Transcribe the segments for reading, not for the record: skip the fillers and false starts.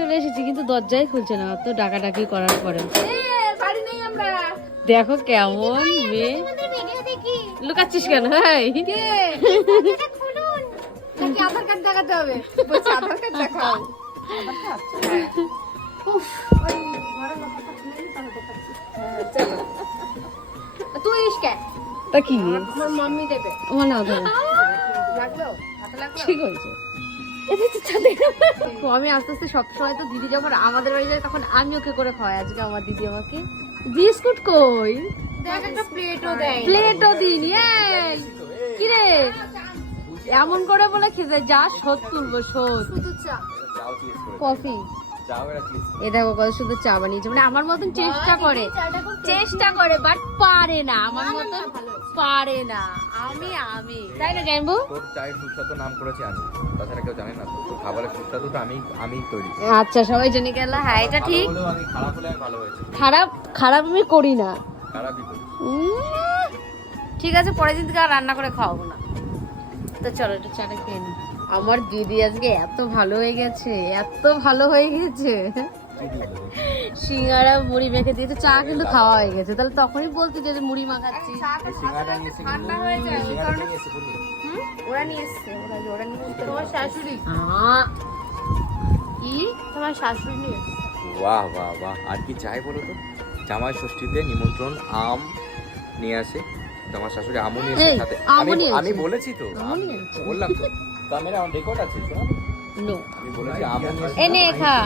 চলে এসেছি কিন্তু দরজাই খুলছে না, তো ডাকাডাকি করার পরে। দেখো কেমন মেয়ে, লুকাচ্ছিস কেন? হ্যাঁ আধার কার্ড দেখাতে হবে, আধার কার্ড দেখাও। তুই তা কি মাম্মি দেবে আমার না ধরো লাগলো, হাতে লাগলো। ঠিক হয়েছে। আমি আস্তে আস্তে সবসময় তো দিদি যখন আমাদের বাড়ি যায় তখন আমি ওকে করে খাওয়াই। আজকে আমার দিদি আমাকে বিস্কুট কই, দেখ একটা প্লেটও দেয়। প্লেটও দিন। কি রে এমন করে বলে খেতে যা, শোধ তুলবো শোধ। শুধু চা, কফি, এ দেখো কত শুধু চা বানিয়েছে, মানে আমার মতন চেষ্টা করে বাট পারে না, আমার মতন পারে না। আমি তাই না জানবো। তোর চায়ের সুস্বাদু নাম করেছি আমি, তাছাড়া কেউ জানে না। তোর খাবারের সুস্বাদু তো আমি তৈরি। আচ্ছা সবাই জেনে গেল, হ্যাঁ এটা ঠিক। আমি খারাপ হলে আমি ভালো হয়েছে, খারাপ আমি করি না। খারাপই করি। ঠিক আছে, পরের দিন থেকে আর রান্না করে খাওয়াবো না। তো চলো একটু চাটা খেয়ে নি। আমার দিদি আজকে এত ভালো হয়ে গেছে, এত ভালো হয়ে গেছে। সিঙ্গারা মুড়ি মেখে দিয়েছে, চা কিন্তু খাওয়া হয়ে গেছে। তাহলে তখনই বলতে যে মুড়ি মাখাচ্ছি। এই সিঙ্গাড়া নিয়ে এসে ঠান্ডা হয়ে যায়, এই সিঙ্গাড়া নিয়ে এসে বলি। ওরা নিয়ে এসছে, ওরা নিয়ে এসছে। তোমার শাশুড়ি, কি তোমার শাশুড়ি নিয়ে এসছে। বাহ বাহ বাহ, আর কি চাই বলো তো? জামাই ষষ্ঠীতে নিমন্ত্রণ, আম নিয়ে আসে। তোমার শাশুড়ি আমও নিয়ে এসে এই, সাথে। আমও নিয়ে আমি এসেছে। বলেছি তো, আমও নিয়ে এসেছে। বললাম তো। ক্যামেরা অন রেকর্ড আছে, শোনো। নো, আমি বলেছি আমও নিয়ে এসে। এনে খা।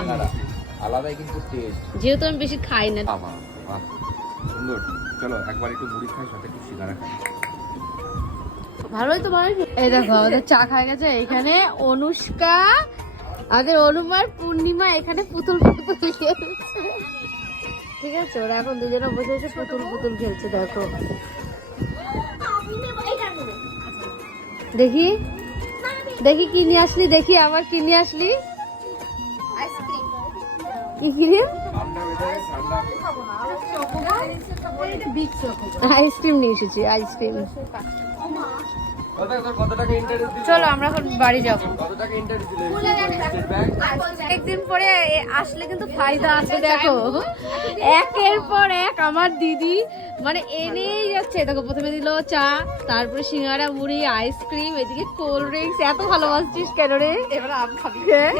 আলাদাই কিন্তু টেস্ট। যেহেতু আমি বেশি খাই না। বাহ বাহ বাহ, সুন্দর। চলো একবার একটু মুড়ি খাই, সাথে একটু সিঙ্গারা খাই। ভালোই তো ভালোই। এই দেখো আমাদের চা খাই গেছে। এখানে অনুষ্কা, আমাদের অনুমার পূর্ণিমা এখানে পুতুল খেলছে। ঠিক আছে, ওরা এখন দুজনে বসে বসে পুতুল খেলছে। দেখো দেখি দেখি কি নিয়ে আসলি, দেখি আবার কি নিয়ে আসলি। আইসক্রিম, কি ক্রিম? আইসক্রিম নিয়ে এসেছি, আইসক্রিম। কত টাকা ইন্টারেস্ট দিল? চলো আমরা এখন বাড়ি যাবো। কত টাকা ইন্টারেস্ট দিলে? একদিন পরে আসলে কিন্তু ফায়দা আছে। দেখো একের পর এক আমার দিদি মানে এনেই যাচ্ছে। দেখো প্রথমে দিল চা, তারপরে সিঙ্গারা মুড়ি, আইসক্রিম, এদিকে কোল্ড ড্রিঙ্কস। এত ভালোবাসছিস কেন রে? এবার আম খাবি। হ্যাঁ?